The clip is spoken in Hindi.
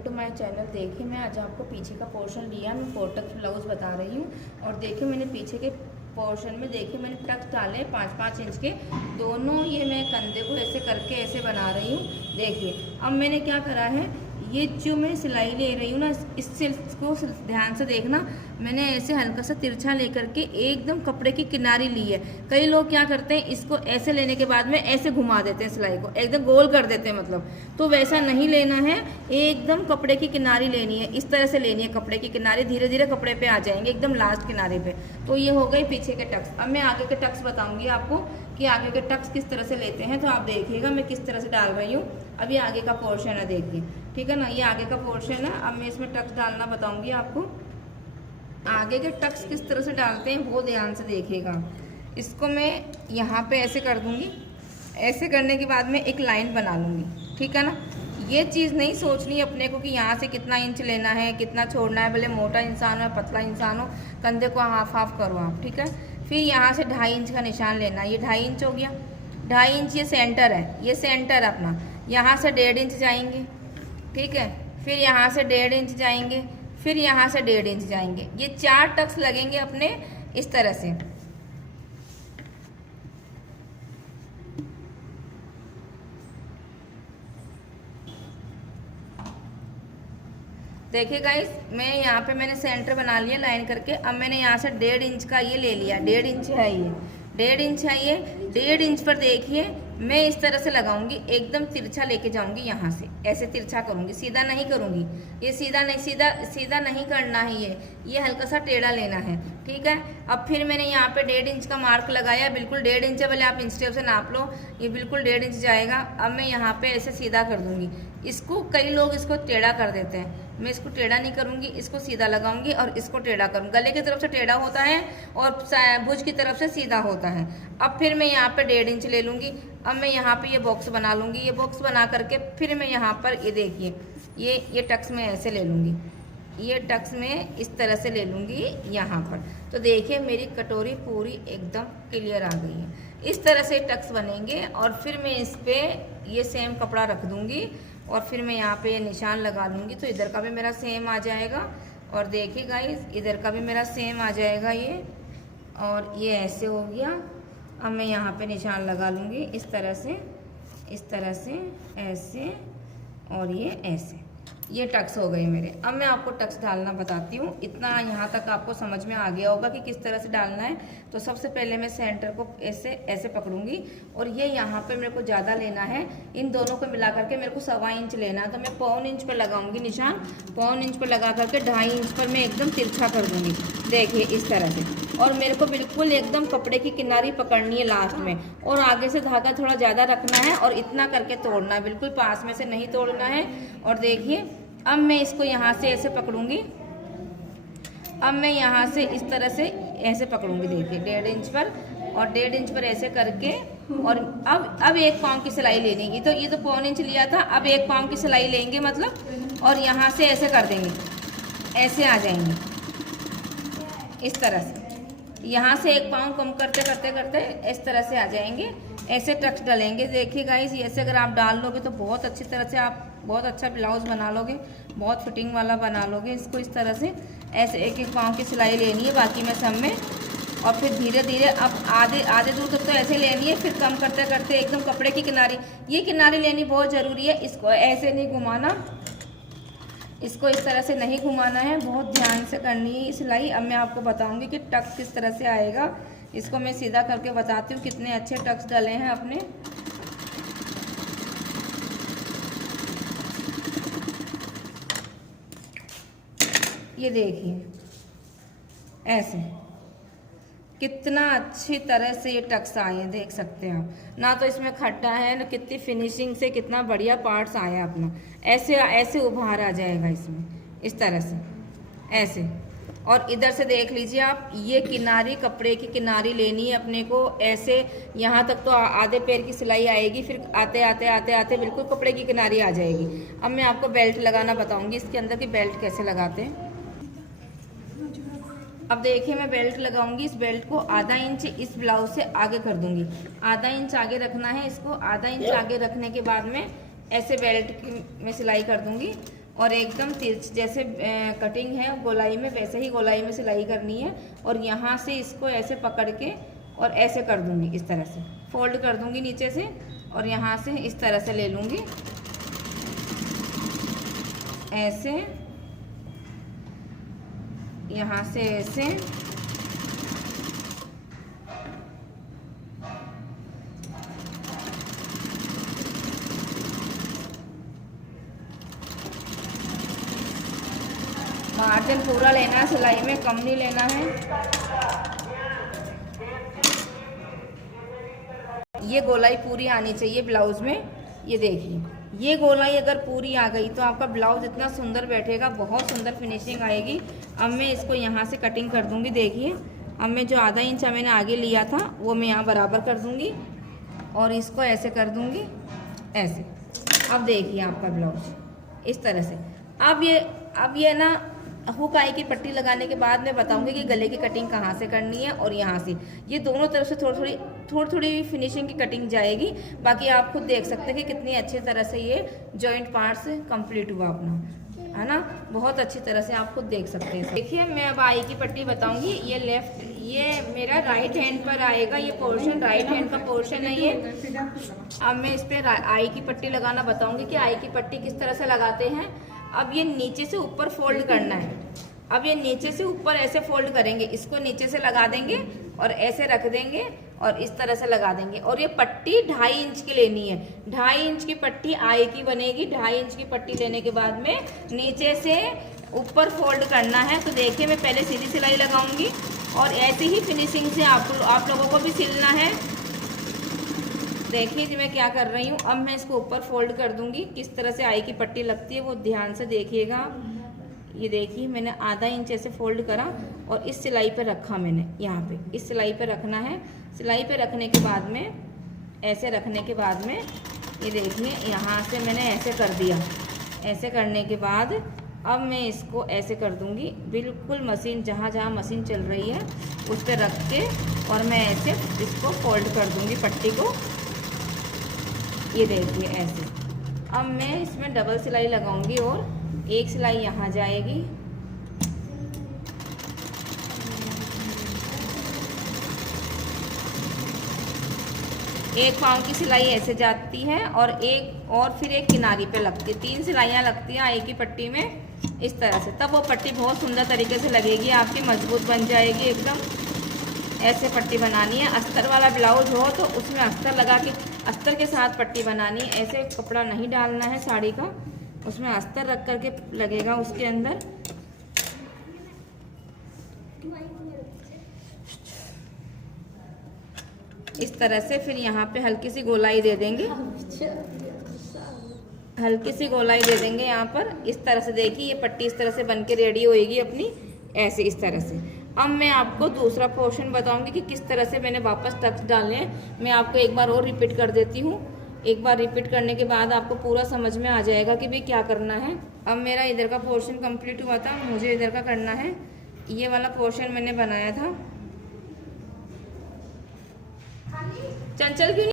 To my channel. देखिए मैं आज आपको पीछे का पोर्शन लिया, मैं 4 टक्स ब्लाउज बता रही हूँ। और देखिए मैंने पीछे के पोर्शन में देखिए मैंने टक्स डाले 5-5 इंच के दोनों। ये मैं कंधे को ऐसे करके ऐसे बना रही हूँ। देखिए अब मैंने क्या करा है, ये जो मैं सिलाई ले रही हूँ ना, इससे इसको ध्यान से देखना। मैंने ऐसे हल्का सा तिरछा लेकर के एकदम कपड़े की किनारी ली है। कई लोग क्या करते हैं, इसको ऐसे लेने के बाद में ऐसे घुमा देते हैं, सिलाई को एकदम गोल कर देते हैं मतलब। तो वैसा नहीं लेना है, एकदम कपड़े की किनारी लेनी है, इस तरह से लेनी है कपड़े की किनारी। धीरे धीरे कपड़े पे आ जाएंगे एकदम लास्ट किनारे पे। तो ये हो गई पीछे के टक्स। अब मैं आगे के टक्स बताऊंगी आपको कि आगे के टक्स किस तरह से लेते हैं। तो आप देखिएगा मैं किस तरह से डाल रही हूँ। अब ये आगे का पोर्शन है, देखिए ठीक है ना, ये आगे का पोर्शन है। अब मैं इसमें टक्स डालना बताऊंगी आपको। आगे के टक्स किस तरह से डालते हैं वो ध्यान से देखिएगा। इसको मैं यहाँ पे ऐसे कर दूंगी, ऐसे करने के बाद में एक लाइन बना लूँगी, ठीक है ना। ये चीज़ नहीं सोचनी अपने को कि यहाँ से कितना इंच लेना है, कितना छोड़ना है, भले मोटा इंसान हो पतला इंसान हो, कंधे को हाफ हाफ करो आप, ठीक है। फिर यहाँ से 2.5 इंच का निशान लेना है। ये 2.5 इंच हो गया, 2.5 इंच ये सेंटर है, ये सेंटर अपना। यहाँ से 1.5 इंच जाएंगे, ठीक है। फिर यहाँ से 1.5 इंच जाएंगे, फिर यहाँ से 1.5 इंच जाएंगे। ये 4 टक्स लगेंगे अपने इस तरह से। देखिए गाइस, मैं यहाँ पे मैंने सेंटर बना लिया लाइन करके। अब मैंने यहाँ से 1.5 इंच का ये ले लिया, 1.5 इंच है ये, 1.5 इंच है ये। 1.5 इंच पर देखिए मैं इस तरह से लगाऊंगी, एकदम तिरछा लेके जाऊंगी, यहाँ से ऐसे तिरछा करूंगी, सीधा नहीं करूंगी। ये सीधा नहीं, सीधा नहीं करना है, ये हल्का सा टेढ़ा लेना है, ठीक है। अब फिर मैंने यहाँ पे 1.5 इंच का मार्क लगाया, बिल्कुल 1.5 इंच है, भले आप इंच टेप से नाप लो, ये बिल्कुल 1.5 इंच जाएगा। अब मैं यहाँ पे ऐसे सीधा कर दूंगी इसको। कई लोग इसको टेढ़ा कर देते हैं, मैं इसको टेढ़ा नहीं करूंगी, इसको सीधा लगाऊंगी और इसको टेढ़ा करूँगी। गले की तरफ से टेढ़ा होता है और भुज की तरफ से सीधा होता है। अब फिर मैं यहाँ पे 1.5 इंच ले लूँगी। अब मैं यहाँ पे ये बॉक्स बना लूँगी। ये बॉक्स बना करके फिर मैं यहाँ पर ये देखिए ये टक्स में ऐसे ले लूँगी, ये टक्स में इस तरह से ले लूँगी यहाँ पर। तो देखिए मेरी कटोरी पूरी एकदम क्लियर आ गई है। इस तरह से टक्स बनेंगे और फिर मैं इस पर ये सेम कपड़ा रख दूँगी और फिर मैं यहाँ पे ये निशान लगा लूँगी। तो इधर का भी मेरा सेम आ जाएगा और देखिए गाइस इधर का भी मेरा सेम आ जाएगा ये। और ये ऐसे हो गया। अब मैं यहाँ पे निशान लगा लूँगी इस तरह से, इस तरह से ऐसे और ये ऐसे। ये टक्स हो गए मेरे। अब मैं आपको टक्स डालना बताती हूँ। इतना यहाँ तक आपको समझ में आ गया होगा कि किस तरह से डालना है। तो सबसे पहले मैं सेंटर को ऐसे ऐसे पकड़ूंगी और ये यहाँ पे मेरे को ज़्यादा लेना है, इन दोनों को मिला करके मेरे को 1.25 इंच लेना है। तो मैं 1.25 इंच पर लगाऊंगी निशान, 1.25 इंच पर लगा करके 2.5 इंच पर मैं एकदम तिरछा कर दूंगी, देखिए इस तरह से। और मेरे को बिल्कुल एकदम कपड़े की किनारी पकड़नी है लास्ट में, और आगे से धागा थोड़ा ज़्यादा रखना है और इतना करके तोड़ना है, बिल्कुल पास में से नहीं तोड़ना है। और देखिए अब मैं इसको यहाँ से ऐसे पकड़ूंगी। अब मैं यहाँ से इस तरह से ऐसे पकड़ूंगी, देखिए 1.5 इंच पर और 1.5 इंच पर ऐसे करके। और अब 1 पाँव की सिलाई ले लेंगी। तो ये तो 1.25 इंच लिया था, अब 1 पाँव की सिलाई लेंगे मतलब, और यहाँ से ऐसे कर देंगे, ऐसे आ जाएंगे इस तरह से। यहाँ से 1 पाँव कम करते करते करते इस तरह से आ जाएंगे, ऐसे टक्स डालेंगे। देखिए गाइस ऐसे अगर आप डाल लोगे तो बहुत अच्छी तरह से आप बहुत अच्छा ब्लाउज बना लोगे, बहुत फिटिंग वाला बना लोगे इसको। इस तरह से ऐसे 1-1 पाँव की सिलाई लेनी है बाकी में सब में। और फिर धीरे धीरे अब आधे दूर तक तो ऐसे लेनी है, फिर कम करते करते एकदम कपड़े की किनारी, ये किनारी लेनी बहुत ज़रूरी है। इसको ऐसे नहीं घुमाना, इसको इस तरह से नहीं घुमाना है, बहुत ध्यान से करनी है सिलाई। अब मैं आपको बताऊंगी कि टक्स किस तरह से आएगा। इसको मैं सीधा करके बताती हूँ कितने अच्छे टक्स डले हैं अपने। ये देखिए ऐसे कितना अच्छी तरह से ये टक्स आए हैं, देख सकते हैं आप। ना तो इसमें खड्डा है, ना कितनी फिनिशिंग से कितना बढ़िया पार्ट्स आया अपना। ऐसे ऐसे उभार आ जाएगा इसमें इस तरह से ऐसे। और इधर से देख लीजिए आप, ये किनारी कपड़े की किनारी लेनी है अपने को ऐसे। यहाँ तक तो आधे पैर की सिलाई आएगी, फिर आते आते आते आते बिल्कुल कपड़े की किनारी आ जाएगी। अब मैं आपको बेल्ट लगाना बताऊँगी, इसके अंदर की बेल्ट कैसे लगाते हैं। अब देखिए मैं बेल्ट लगाऊंगी। इस बेल्ट को आधा इंच इस ब्लाउज से आगे कर दूंगी, आधा इंच आगे रखना है इसको। आधा इंच आगे रखने के बाद में ऐसे बेल्ट की मैं सिलाई कर दूंगी। और एकदम तिरछ जैसे कटिंग है गोलाई में, वैसे ही गोलाई में सिलाई करनी है। और यहाँ से इसको ऐसे पकड़ के और ऐसे कर दूंगी, इस तरह से फोल्ड कर दूंगी नीचे से, और यहाँ से इस तरह से ले लूँगी ऐसे, यहाँ से ऐसे, मार्जिन पूरा लेना है, सिलाई में कम नहीं लेना है। ये गोलाई पूरी आनी चाहिए ब्लाउज में। ये देखिए, ये गोलाई अगर पूरी आ गई तो आपका ब्लाउज इतना सुंदर बैठेगा, बहुत सुंदर फिनिशिंग आएगी। अब मैं इसको यहाँ से कटिंग कर दूंगी। देखिए, अब मैं जो आधा इंच मैंने आगे लिया था वो मैं यहाँ बराबर कर दूंगी और इसको ऐसे कर दूंगी, ऐसे। अब देखिए आपका ब्लाउज इस तरह से। अब ये ना हुक आई की पट्टी लगाने के बाद मैं बताऊंगी कि गले की कटिंग कहाँ से करनी है और यहाँ से। ये दोनों तरफ से थोड़ी थोड़ी फिनिशिंग की कटिंग जाएगी। बाकी आप खुद देख सकते हैं कि कितनी अच्छी तरह से ये जॉइंट पार्ट्स कंप्लीट हुआ अपना, है ना। बहुत अच्छी तरह से आप खुद देख सकते हैं। देखिए, मैं अब आई की पट्टी बताऊंगी। ये लेफ्ट, ये मेरा राइट हैंड पर आएगा, ये पोर्शन राइट हैंड का पोर्शन है ये। अब मैं इस पर आई की पट्टी लगाना बताऊंगी कि आई की पट्टी किस तरह से लगाते हैं। अब ये नीचे से ऊपर फोल्ड करना है। अब ये नीचे से ऊपर ऐसे फोल्ड करेंगे, इसको नीचे से लगा देंगे और ऐसे रख देंगे और इस तरह से लगा देंगे। और ये पट्टी 2.5 इंच की लेनी है। 2.5 इंच की पट्टी आई की बनेगी। 2.5 इंच की पट्टी लेने के बाद में नीचे से ऊपर फोल्ड करना है। तो देखिए, मैं पहले सीधी सिलाई लगाऊंगी और ऐसे ही फिनिशिंग से आप लोगों को भी सिलना है। देखिए जी मैं क्या कर रही हूँ। अब मैं इसको ऊपर फोल्ड कर दूंगी। किस तरह से आई की पट्टी लगती है वो ध्यान से देखिएगा। ये देखिए, मैंने आधा इंच ऐसे फोल्ड करा और इस सिलाई पे रखा मैंने, यहाँ पे इस सिलाई पे रखना है। सिलाई पे रखने के बाद में, ऐसे रखने के बाद में, ये देखिए यहाँ से मैंने ऐसे कर दिया। ऐसे करने के बाद अब मैं इसको ऐसे कर दूंगी, बिल्कुल मशीन जहाँ जहाँ मशीन चल रही है उस पर रख के, और मैं ऐसे इसको फोल्ड कर दूंगी पट्टी को। ये देखिए ऐसे। अब मैं इसमें डबल सिलाई लगाऊंगी और एक सिलाई यहाँ जाएगी, एक पाँव की सिलाई ऐसे जाती है और एक और फिर एक किनारी पे लगती है। 3 सिलाइयाँ लगती हैं आई की पट्टी में इस तरह से। तब वो पट्टी बहुत सुंदर तरीके से लगेगी, आपकी मजबूत बन जाएगी एकदम। ऐसे पट्टी बनानी है। अस्तर वाला ब्लाउज हो तो उसमें अस्तर लगा के, अस्तर के साथ पट्टी बनानी है। ऐसे कपड़ा नहीं डालना है साड़ी का, उसमें अस्तर रख करके लगेगा उसके अंदर। इस तरह से फिर यहाँ पे हल्की सी गोलाई दे देंगे, हल्की सी गोलाई दे देंगे यहाँ पर। इस तरह से देखिए, ये पट्टी इस तरह से बन के रेडी होएगी अपनी, ऐसे इस तरह से। अब मैं आपको दूसरा पोर्शन बताऊंगी कि किस तरह से मैंने वापस टक्स डालने हैं। मैं आपको एक बार और रिपीट कर देती हूँ। एक बार रिपीट करने के बाद आपको पूरा समझ में आ जाएगा कि भाई क्या करना है। अब मेरा इधर का पोर्शन कंप्लीट हुआ था, मुझे इधर का करना है। ये वाला पोर्शन मैंने बनाया था। चंचल क्यों